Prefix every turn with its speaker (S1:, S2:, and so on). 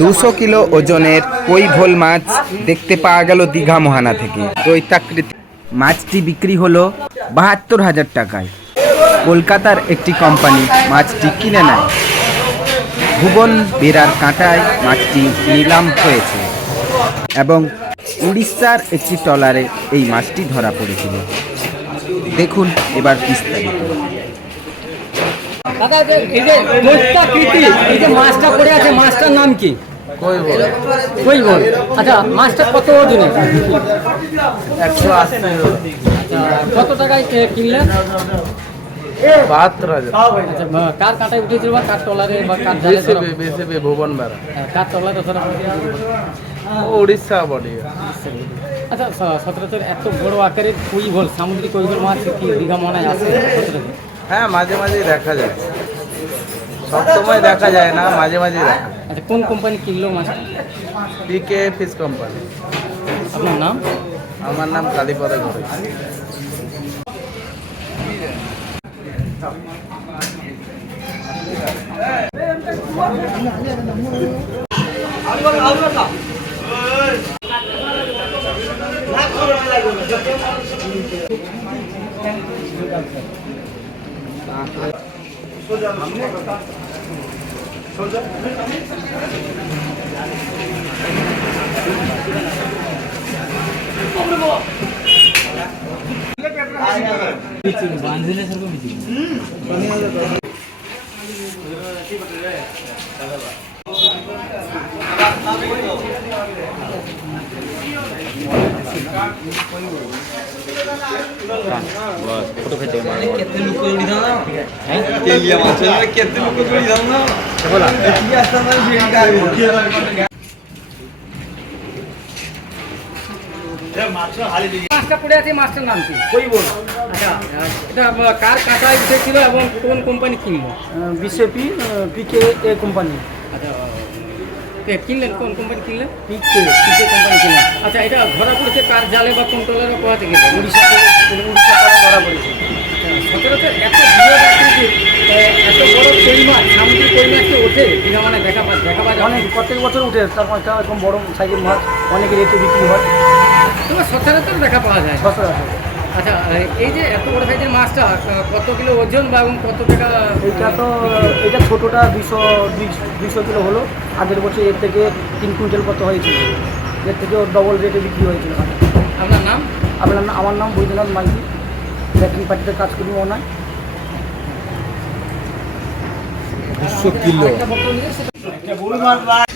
S1: দুশো কিলো ওজনের কই ভোল মাছ দেখতে পাওয়া গেল দীঘা মোহানা থেকে। দৈত্যাকৃতি মাছটি বিক্রি হলো বাহাত্তর হাজার টাকায়। কলকাতার একটি কোম্পানি মাছটি কিনে নেয়। ভুবন বেরার কাঁটায় মাছটি নিলাম হয়েছে এবং উড়িষ্যার একটি ট্রলারে এই মাছটি ধরা পড়েছিল। দেখুন এবার বিস্তারিত।
S2: দাদা এই যে দৈত্যাকৃতি এই যে মাছটা পড়ে আছে মাছটার নাম কি?
S3: কই বল
S2: আচ্ছা মাছটা কত ওজনের?
S3: একশো আশি
S2: আচ্ছা, কত টাকায়
S3: বাহাত্তর হাজার।
S2: আচ্ছা কার কাঁটায় উঠেছিল বা কার টলারে বা কার
S3: বেসিবে বেসিবে ভুবন বেড়া।
S2: হ্যাঁ, কার টলারে
S3: উড়িষ্যা বডি।
S2: আচ্ছা সচরাচর এত বড় আকারের কই বল সামুদ্রিক কই বল মাছ কি দীঘা মনায় আছে সচরাচর?
S3: হ্যাঁ মাঝে মাঝে দেখা যায়। সব সময় দেখা যায় না মাঝে মাঝে দেখা
S2: আচ্ছা কোন কোম্পানি কিনলো মাছ
S3: পিকে ফিস কোম্পানি
S2: আপনার নাম?
S3: আমার নাম কালীপদ ঘরে 소주 한잔 먹을까? 소주?
S2: মাছটা পড়ে আছে মাছটার নাম কি? কই বল? আচ্ছা এটা কার কাঁটায় উঠেছিল এবং কোন কোম্পানি কিনলো
S4: বিসেপি পিকে এ কোম্পানি।
S2: আচ্ছা কিনলেন কোন কোম্পানি কিনলেন?
S4: পিকে
S2: কিসের কোম্পানি কিনলেন আচ্ছা এটা ধরা পড়েছে কার জালে বা কোন টলারে কোথা থেকে?
S4: উড়িষ্যা থেকে উড়িষ্যা পাড়া ধরা পড়েছে।
S2: সচরাচর এত বৃহৎ আকৃতির এত বড় মাছ সামুদ্রিক কই কি ওঠে? দিঘা মানে দেখা পা দেখা পাওয়া যায়
S4: অনেক প্রত্যেক বছর উঠে তার পাঁচটা এরকম বড় সাইজের মাছ অনেকের রেটে বিক্রি হয়।
S2: তোমার সচরাচর দেখা পাওয়া যায়।
S4: টাকা
S2: আচ্ছা এই যে এত বড় সাইজের মাছটা কত কিলো ওজন বা এবং কত টাকা
S4: এইটা তো এটা ছোটোটা দুশো দুশো কিলো হলো। আগের বছর এর থেকে তিন কুইন্টাল কত হয়েছিল? এর থেকে ডবল রেটে বিক্রি হয়েছিল।
S2: আপনার নাম?
S4: আপনার নাম- আমার নাম বৈদ্যনাথ মাইতি। ব্যাটারি পার্টিতে কাজ করি
S2: বক্তব্য নিলে সেটা-